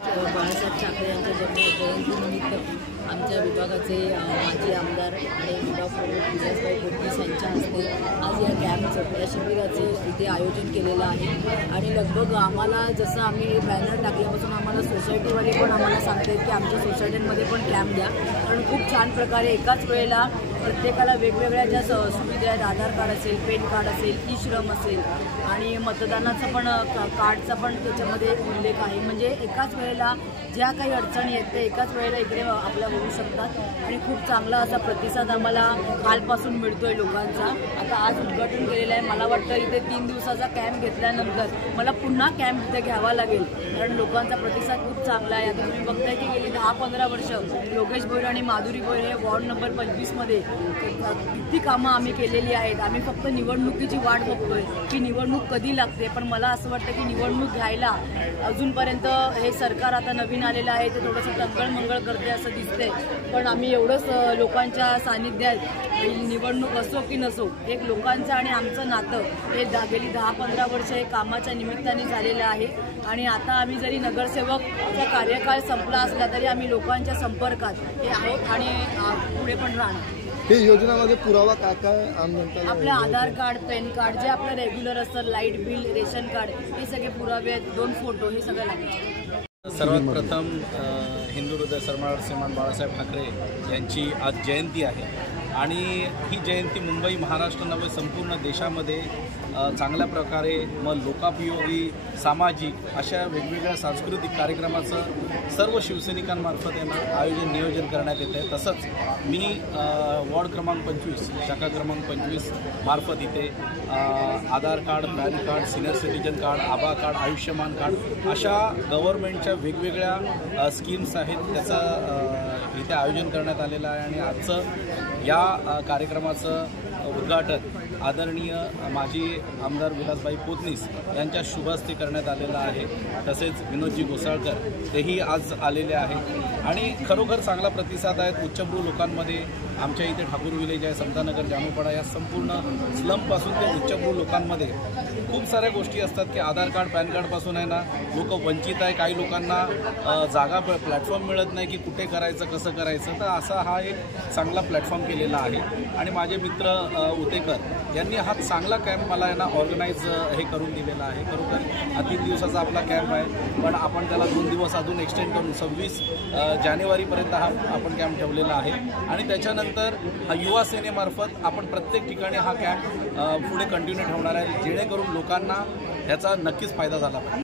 बाळासाहेब ठाकरे यांच्या जयंतीनिमित्त आमच्या विभागाचे माजी आमदार आणि विभाग प्रमुख विलासभाई पोतनीस यांच्या हस्ते आज या कॅम्पचं या शिबिराचे इथे आयोजन केलेलं आहे। आणि लगभग आम्हाला जसं आम्ही बॅनर टाकल्यापासून आम्हाला सोसायटीवाले पण आम्हाला सांगतात की आमच्या सोसायटीमध्ये पण कॅम्प द्या, कारण खूप छान प्रकारे एकाच वेळेला प्रत्येकाला वेगवेगळ्या ज्या सुविधा आहेत, आधार कार्ड असेल, पॅन कार्ड असेल, ई श्रम असेल आणि मतदानाचा पण कार्डचा पण त्याच्यामध्ये उल्लेख आहे। म्हणजे एकाच वेळेला ज्या काही अडचणी आहेत ते एकाच वेळेला इकडे आपल्या होऊ शकतात आणि खूप चांगला असा प्रतिसाद आम्हाला कालपासून मिळतोय लोकांचा। आता आज उद्घाटन केलेलं आहे। मला वाटतं इथे 3 दिवसाचा कॅम्प घेतल्यानंतर मला पुन्हा कॅम्प इथे घ्यावा लागेल, कारण लोकांचा प्रतिसाद खूप चांगला आहे। आता तुम्ही बघताय की गेली 10-15 वर्ष योगेश भोईर आणि माधुरी भोईर हे वॉर्ड नंबर 25 मध्ये किती कामं आम्ही केलेली आहेत। आम्ही फक्त निवडणुकीची वाट बघतोय की निवडणूक कधी लागते, पण मला असं वाटतं की निवडणूक घ्यायला अजूनपर्यंत हे सरकार आता नवीन आलेलं आहे ते थोडंसं टंगळ-मंगळ करते असं दिसतंय, पण आम्ही एवढंच लोकांच्या सानिध्यात निवडणूक असो की नसो एक लोकांचं आणि आमचं नातं हे गेली 10-15 वर्ष हे कामाच्या निमित्ताने झालेलं आहे। आणि आता आम्ही जरी नगरसेवकचा कार्यकाळ संपला असला तरी आम्ही लोकांच्या संपर्कात हे आहोत आणि पुढे पण राहणार। हे योजनामध्ये पुरावा काय काय आपलं आधार कार्ड, पॅन कार्ड जे आपलं रेग्युलर असतं, लाईट बिल, रेशन कार्ड, हे सगळे पुरावे आहेत, 2 फोटो, हे सगळं लागतं। सर्वात प्रथम हिंदू हृदय सरमाळ श्रीमान बाळासाहेब ठाकरे यांची आज जयंती आहे आणि ही जयंती मुंबई, महाराष्ट्र नव्हे संपूर्ण देशामध्ये चांगल्या प्रकारे लोकापयोगी, सामाजिक अशा वेगवेगळ्या सांस्कृतिक कार्यक्रमाचं सर्व शिवसैनिकांमार्फत यांना नियोजन करण्यात येत आहे। तसंच मी वॉर्ड क्रमांक 25, शाखा क्रमांक 25 मार्फत इथे Aadhaar card, PAN card, senior citizen card, आभा कार्ड, आयुष्यमान कार्ड अशा गव्हर्नमेंटच्या वेगवेगळ्या स्कीम्स आहेत त्याचं इथे आयोजन करण्यात आलेलं आहे। आणि आजचं या कार्यक्रमाचं उद्घाटन आदरणीय माजी आमदार विलासभाई पोतनीस यांच्या शुभ हस्ते करण्यात आलेलं आहे। तसेच विनोदजी घोसाळकर तेही आज आलेले आहेत आणि खरोखर चांगला प्रतिसाद आहे। उच्चभ्रू लोकांमध्ये आमच्या इथे ठाकूर विलेज आहे, समतानगर, जानूपाडा या संपूर्ण स्लमपासून ते उच्चभ्रू लोकांमध्ये खूप साऱ्या गोष्टी असतात की आधार कार्ड, पॅन कार्डपासून आहे ना लोक वंचित आहे। काही लोकांना जागा, प्लॅटफॉर्म मिळत नाही की कुठे करायचं, कसं करायचं, तर असा हा एक चांगला प्लॅटफॉर्म केलेला आहे। आणि माझे मित्र उतेकर यांनी हा चांगला कॅम्प मला यांना ऑर्गनाईज हे करून दिलेला आहे। खरोखर 3 दिवसाचा आपला कॅम्प आहे, पण आपण त्याला 2 दिवस अजून एक्सटेंड करून 26 जानेवारीपर्यंत हा आपण कॅम्प ठेवलेला आहे। आणि त्याच्यानंतर युवा सेनेमार्फत आपण प्रत्येक ठिकाणी हा कॅम्प पुढे कंटिन्यू ठेवणार आहे, जेणेकरून लोकांना याचा नक्कीच फायदा झाला पाहिजे।